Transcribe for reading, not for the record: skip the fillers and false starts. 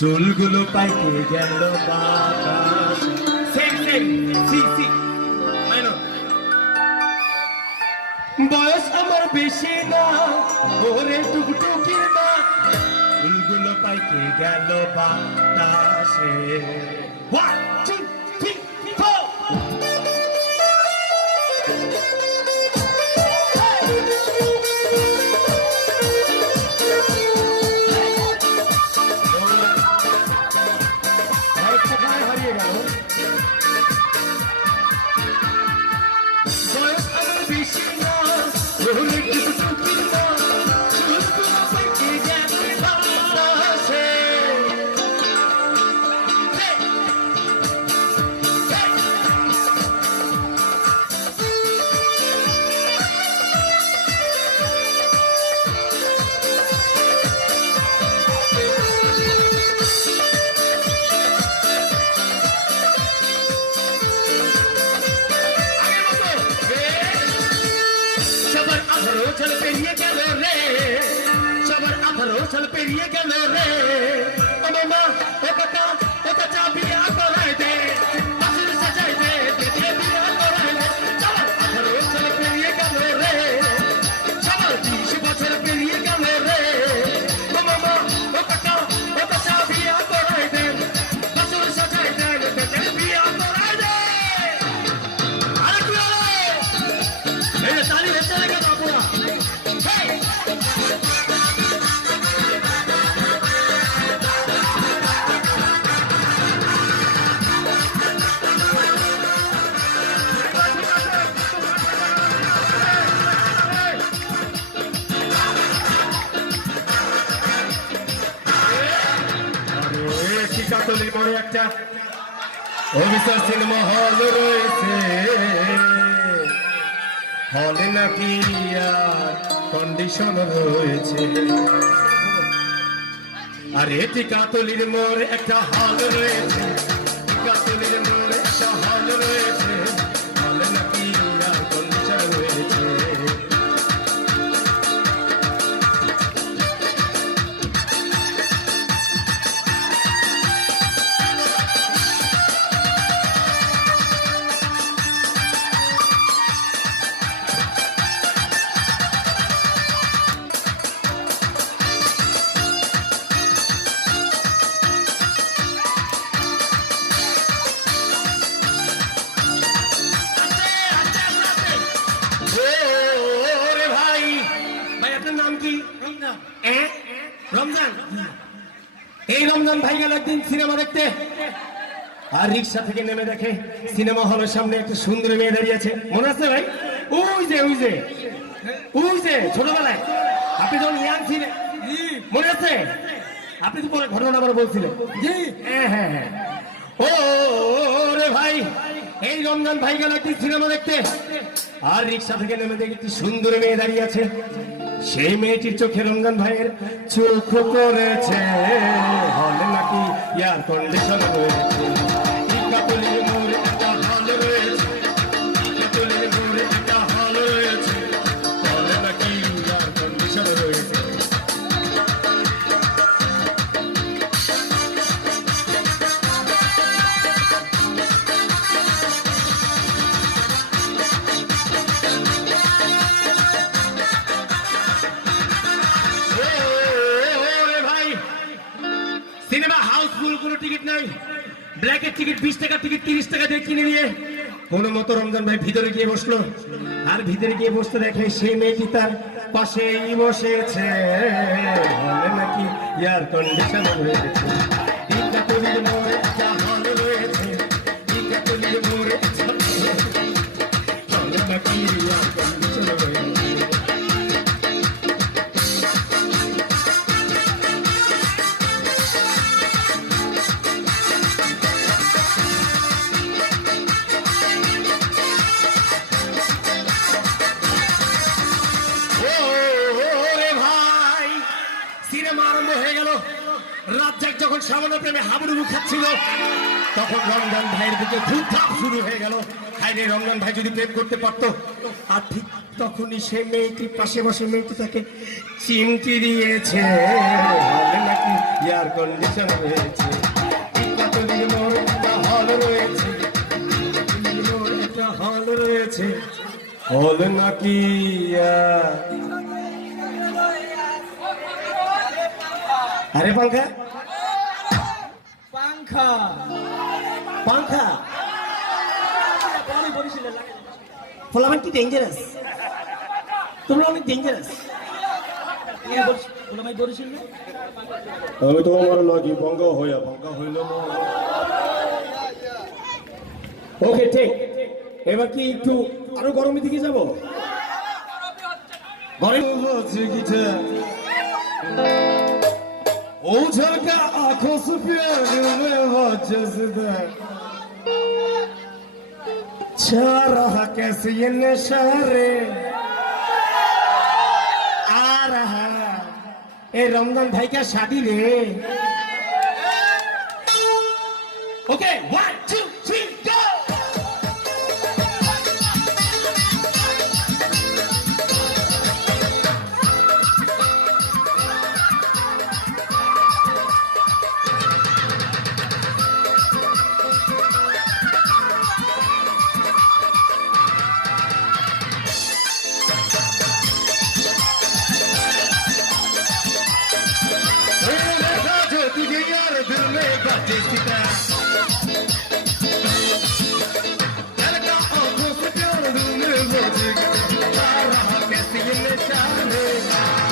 চুলগুলো পাইকে গেল বাতাসে। বয়স আমার বেশি না, ওরে টুকটুকির না, চুলগুলো পাইকে গেল বাতাসে। 1 2 3 4 चल पेरिए गलो रे, सबर आधरो चल पेरिए गलो रे, ओ मामा ओ काका ओ चाचा भी आको है दे, बासुर सजाए दे, देखे भी आको है दे, सबर आधरो चल पेरिए गलो रे, सबर 20 বছর पेरिए गलो रे, ओ मामा ओ काका ओ चाचा भी आको है दे, बासुर सजाए दे, देखे भी आको है दे। अरे क्यों रे ये ताली ले चलेगा बाबूआ। কাতলির মোড়ে একটা অভিসার সিনেমা হল রয়েছে, হলে নাকি কন্ডিশন রয়েছে। আর এটি কাতলির মোড়ে একটা হল রয়েছে, কাতলির মোড়ে একটা হল রয়েছে, হলে নাকি কন্ডিশন রয়েছে। রমজান, এই রমজান ভাই গেল একদিন সিনেমা দেখতে, আর রিক্সা থেকে নেমে দেখে সিনেমা হলের সামনে একটা সুন্দর মেয়ে দাঁড়িয়ে আছে। মনে আছে ভাই? ওই যে ওই যে ওই যে ছোটবেলায় আপনি যখন ইয়াং ছিলেন, মনে আছে? আপনি তো পরে ঘটনা আবার বলছিলেন। জি হ্যাঁ হ্যাঁ হ্যাঁ। ও রে ভাই, এই রমজান ভাই গেল একদিন সিনেমা দেখতে, আর রিক্সা থেকে নেমে দেখে একটি সুন্দর মেয়ে দাঁড়িয়ে আছে। সেই মেয়েটির চোখে রমজান ভাইয়ের চোখ করেছে, হলে নাকি এয়ার কন্ডিশন রয়েছে। কাতলির মোড়ে একটা হল রয়েছে, কাতলির মোড়ে একটা হল রয়েছে, হলে নাকি এয়ার কন্ডিশন রয়েছে। সিনেমা হাউসফুল কোনো টিকিট নাই, ব্ল্যাকের টিকিট 20 টাকা টিকিট 30 টাকা দিয়ে কিনে নিয়ে কোনো মতো রমজান ভাই ভিতরে গিয়ে বসলো, আর ভিতরে গিয়ে বসতে দেখে সেই মেয়েটি তার পাশেই বসেছে। বলে নাকি এয়ার কন্ডিশন রয়েছে, ইটা তলির মোড়ে একটা হল রয়েছে, ইটা তলির মোড়ে একটা হল রয়েছে। বলে নাকি এয়ার কন্ডিশন রয়েছে। সিনেমা আরম্ভ হয়ে গেল। রাজ্জাক যখন সামান্য প্রেমে হাবুডুবু খাচ্ছিল, তখন রমজান ভাইয়ের দিকে ধূপধাপ শুরু হয়ে গেল। হায়রে, রমজান ভাই যদি প্রেম করতে পারতো। আর ঠিক তখনই সে মেয়েটি পাশে বসে মেয়েটি তাকে চিমটি দিয়েছে। বলে নাকি এয়ার কন্ডিশন রয়েছে, হল রয়েছে, একটা হল রয়েছে। হল নাকি আরে পাঙ্খা পাংখা পাঙ্খা ফলামান কি ডেঞ্জারাস, তোমরা অনেক ডেঞ্জারাস। ওলামাই বরিশিল আমি তো আমার লাগি পাঙ্খা হইয়া পাঙ্খা হইল। ওকে ঠিক, এবার কি একটু আরো গরমের দিকে যাবো? গরম হচ্ছে কিটা उछल के आंखों से प्यार में वजह से छा रहा कैसे ये नशा रे आ रहा। ए रमजान भाई का शादी रे। ओके 1 2 3 गो। तुझे यार दिल में बातें सिता लड़का आंखों से प्यार दिल में बज रहा कैसे ये नशा है।